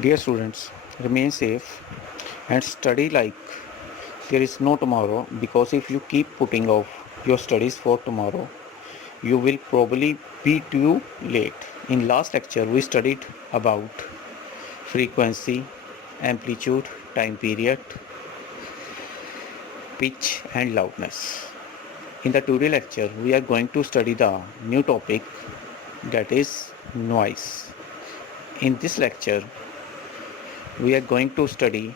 Dear students, remain safe and study like there is no tomorrow, because if you keep putting off your studies for tomorrow, you will probably be too late. In last lecture, we studied about frequency, amplitude, time period, pitch and loudness. In the today lecture, we are going to study the new topic, that is noise. In this lecture, we are going to study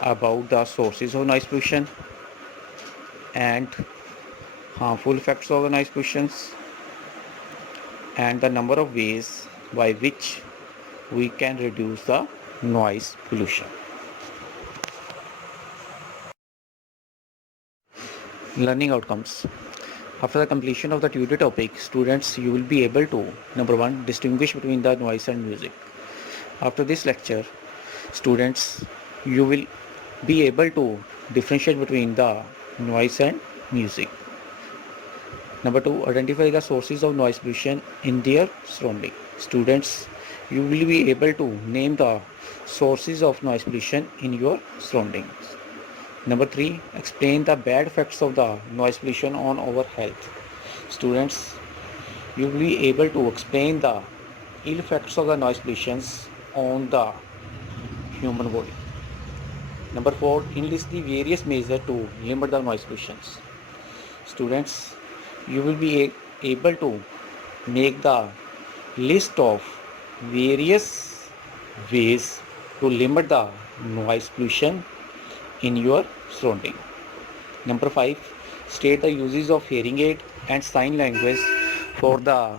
about the sources of noise pollution and harmful effects of noise pollution and the number of ways by which we can reduce the noise pollution. Learning outcomes. After the completion of the today topic, students, you will be able to, number one, distinguish between the noise and music. After this lecture, students, you will be able to differentiate between the noise and music. Number two, identify the sources of noise pollution in their surrounding. Students, you will be able to name the sources of noise pollution in your surroundings. Number three, explain the bad effects of the noise pollution on our health. Students, you will be able to explain the ill effects of the noise pollution on the human body. Number four, enlist the various measures to limit the noise pollution. Students, you will be able to make the list of various ways to limit the noise pollution in your surrounding. Number five, state the uses of hearing aid and sign language for the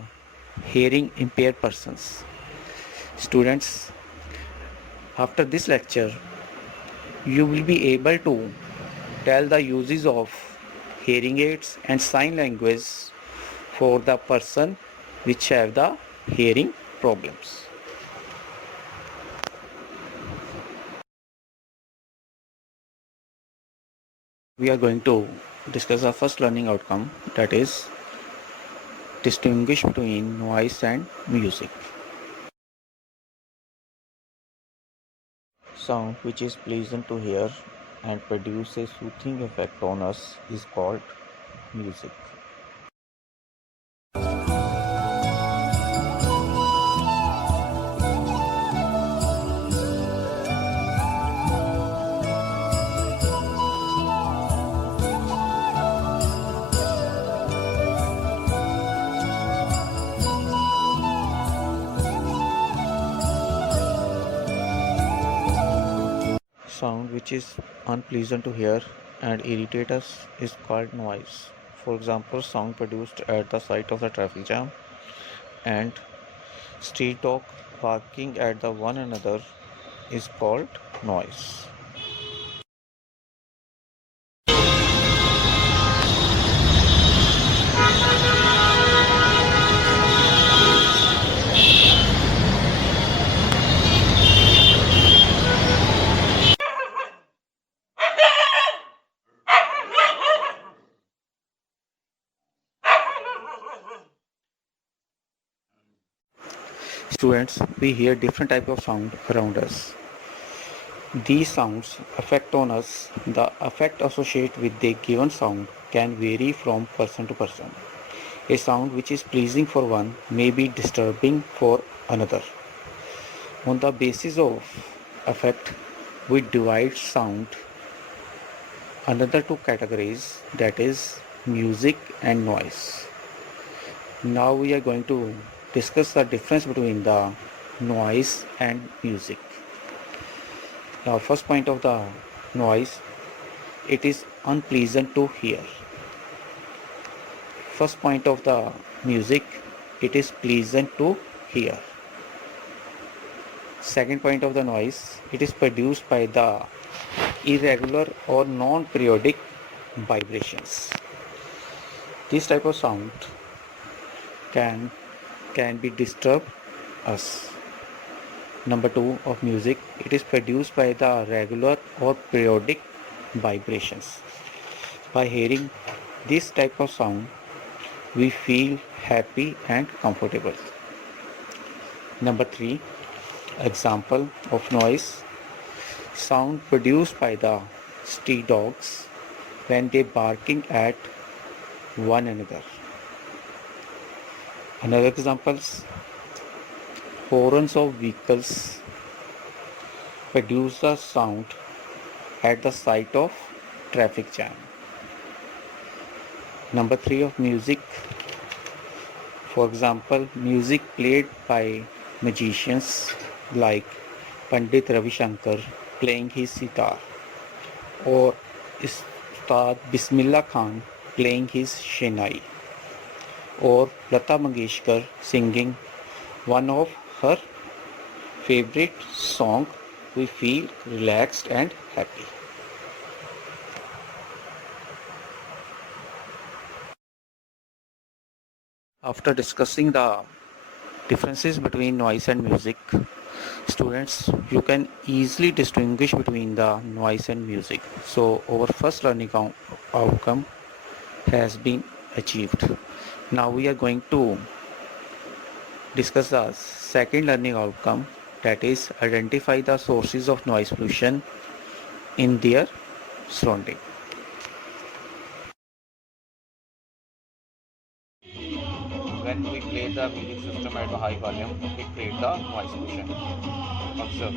hearing impaired persons. Students, after this lecture, you will be able to tell the uses of hearing aids and sign language for the person which have the hearing problems. We are going to discuss our first learning outcome, that is distinguish between noise and music. Sound which is pleasant to hear and produce a soothing effect on us is called music. Sound which is unpleasant to hear and irritate us is called noise. For example, sound produced at the site of the traffic jam and street dog barking at the one another is called noise. Students, we hear different type of sound around us. These sounds affect on us. The effect associated with the given sound can vary from person to person. A sound which is pleasing for one may be disturbing for another. On the basis of effect, we divide sound another two categories, that is music and noise. Now we are going to discuss the difference between the noise and music. The first point of the noise, it is unpleasant to hear. First point of the music, it is pleasant to hear. Second point of the noise, it is produced by the irregular or non-periodic vibrations. This type of sound can be disturb us. Number two of music, it is produced by the regular or periodic vibrations. By hearing this type of sound, we feel happy and comfortable. Number three, Example of noise: sound produced by the stray dogs when they barking at one another. Another examples: horns of vehicles produce a sound at the sight of traffic jam. Number 3 of music. For example, music played by magicians like Pandit Ravi Shankar playing his sitar, or Ustad Bismillah Khan playing his shenai, or Lata Mangeshkar singing one of her favorite song, we feel relaxed and happy. After discussing the differences between noise and music, students, you can easily distinguish between the noise and music. So our first learning outcome has been achieved. Now we are going to discuss the second learning outcome, that is identify the sources of noise pollution in their surrounding. When we play the music system at a high volume, it creates the noise pollution. Observe.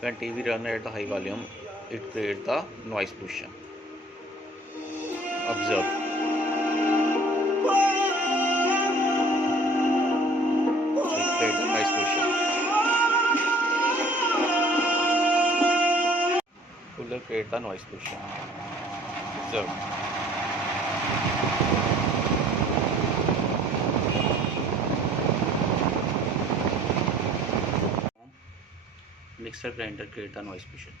When TV run at the high volume, it creates the noise pollution. Observe. It creates the noise pollution. Cooler create the noise pollution. Observe. Mixer grinder create the noise pollution.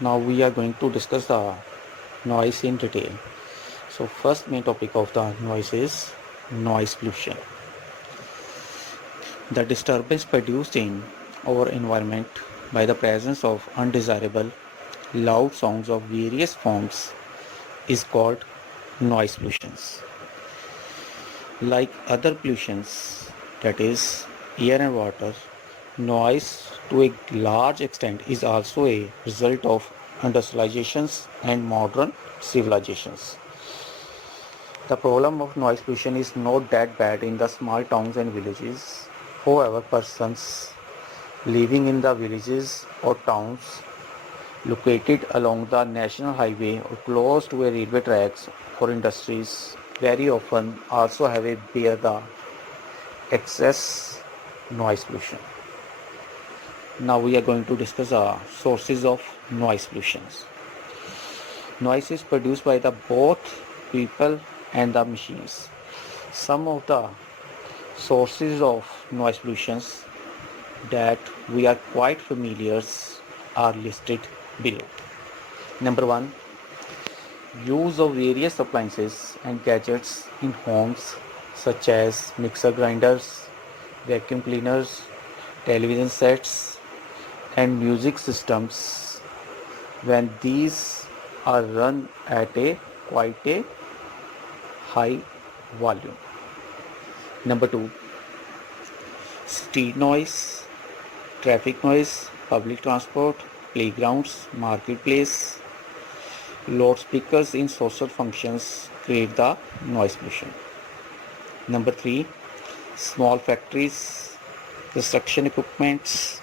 Now we are going to discuss the noise in detail. So first main topic of the noise is noise pollution. The disturbance produced in our environment by the presence of undesirable loud sounds of various forms is called noise pollutions. Like other pollutions, that is air and water, noise to a large extent is also a result of industrializations and modern civilizations. The problem of noise pollution is not that bad in the small towns and villages. However, persons living in the villages or towns located along the national highway or close to a railway tracks or industries very often also have a bear the excess noise pollution. Now we are going to discuss the sources of noise pollutions. Noise is produced by the both people and the machines. Some of the sources of noise pollutions that we are quite familiar are listed below. Number 1, use of various appliances and gadgets in homes such as mixer grinders, vacuum cleaners, television sets and music systems when these are run at quite a high volume. Number 2, street noise, traffic noise, public transport, playgrounds, marketplace, loudspeakers in social functions create the noise pollution. Number 3, small factories, construction equipments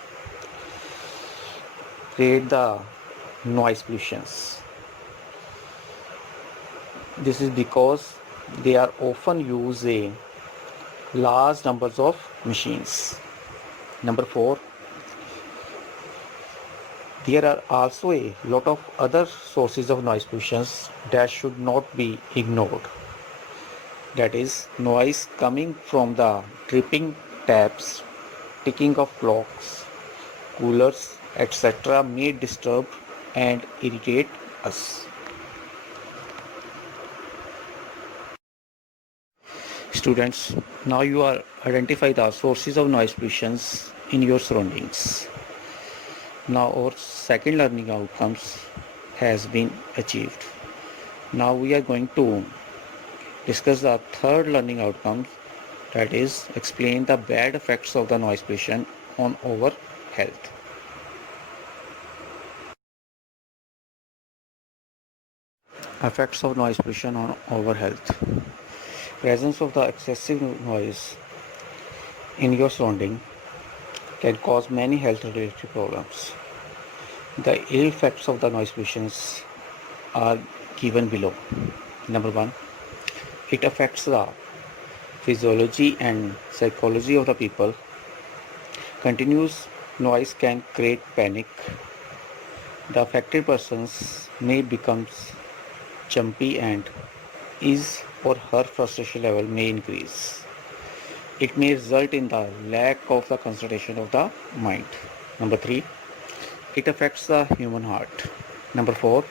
create the noise pollutions. This is because they are often use a large numbers of machines. Number 4, there are also a lot of other sources of noise pollution that should not be ignored. That is noise coming from the dripping taps, ticking of clocks, coolers, etc. may disturb and irritate us. Students, now you are identify the sources of noise pollution in your surroundings. Now our second learning outcomes has been achieved. Now we are going to discuss the third learning outcome, that is explain the bad effects of the noise pollution on our health. Effects of noise pollution on our health. Presence of the excessive noise in your surrounding can cause many health related problems. The ill effects of the noise pollution are given below. Number one, it affects the physiology and psychology of the people. Continuous noise can create panic. The affected persons may become jumpy and his or her frustration level may increase. It may result in the lack of the concentration of the mind. Number three, it affects the human heart. Number four,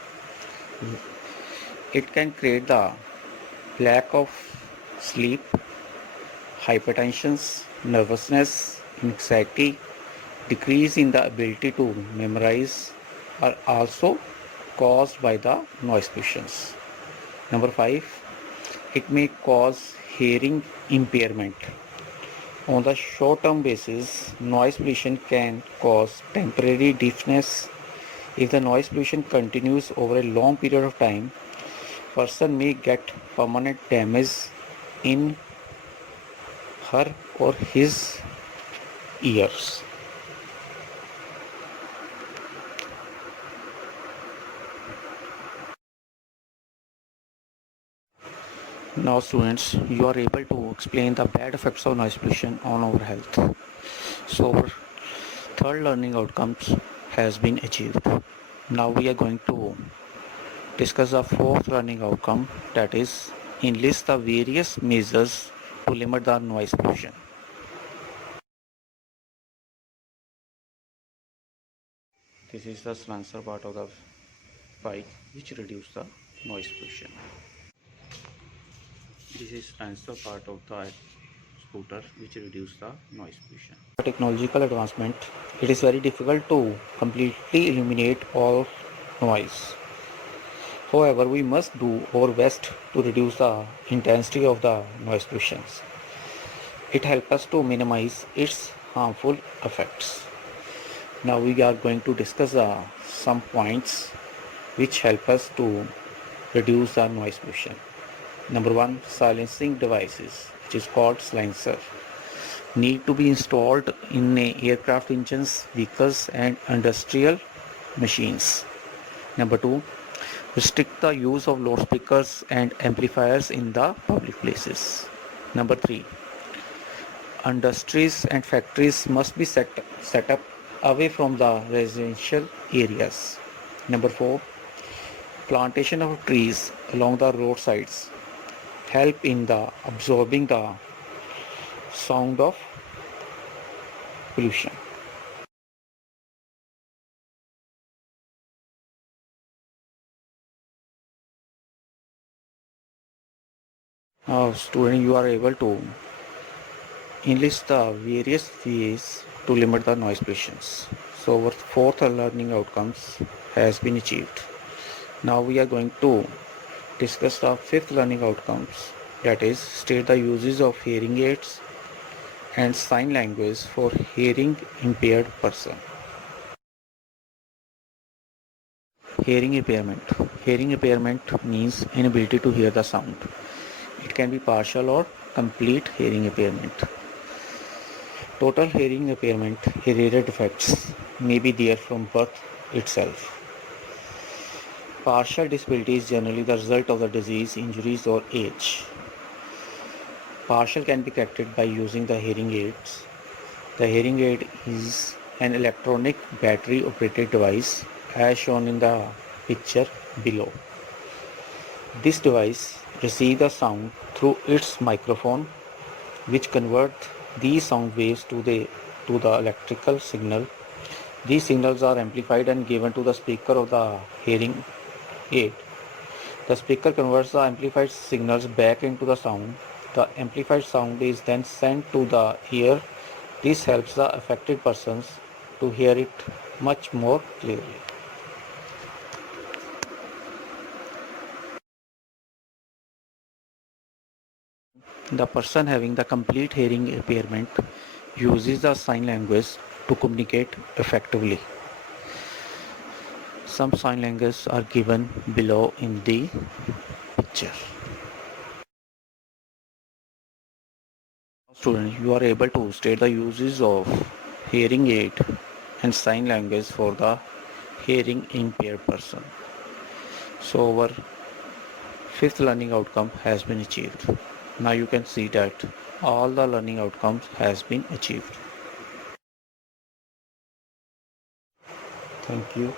it can create the lack of sleep, hypertension, nervousness, anxiety, decrease in the ability to memorize are also caused by the noise pollution. Number five, it may cause hearing impairment. On the short-term basis, noise pollution can cause temporary deafness. If the noise pollution continues over a long period of time, person may get permanent damage in her or his ears. Now students, you are able to explain the bad effects of noise pollution on our health. So our third learning outcomes has been achieved. Now we are going to discuss the fourth learning outcome, that is enlist the various measures to limit the noise pollution. This is the silencer part of the bike which reduce the noise pollution. This is silencer part of the scooter which reduce the noise pollution. Technological advancement, it is very difficult to completely eliminate all noise. However, we must do our best to reduce the intensity of the noise pollution. It helps us to minimize its harmful effects. Now we are going to discuss some points which help us to reduce the noise pollution. Number one, silencing devices, which is called silencer, need to be installed in aircraft engines, vehicles and industrial machines. Number two, restrict the use of loudspeakers and amplifiers in the public places. Number three, industries and factories must be set up away from the residential areas. Number four, plantation of trees along the roadsides help in the absorbing the sound of pollution. Now student, you are able to enlist the various ways to limit the noise pollution. So our fourth learning outcomes has been achieved. Now we are going to discuss the fifth learning outcomes, that is state the uses of hearing aids and sign language for hearing impaired person. Hearing impairment. Hearing impairment means inability to hear the sound. It can be partial or complete hearing impairment. Total hearing impairment, hereditary defects may be there from birth itself. Partial disability is generally the result of the disease, injuries or age. Partial can be corrected by using the hearing aids. The hearing aid is an electronic battery operated device as shown in the picture below. This device receives the sound through its microphone, which converts these sound waves to the electrical signal. These signals are amplified and given to the speaker of the hearing aid. The speaker converts the amplified signals back into the sound. The amplified sound is then sent to the ear This helps the affected persons to hear it much more clearly. The person having the complete hearing impairment uses the sign language to communicate effectively. Some sign languages are given below in the picture. Students, you are able to state the uses of hearing aid and sign language for the hearing impaired person. So our fifth learning outcome has been achieved. Now you can see that all the learning outcomes has been achieved. Thank you.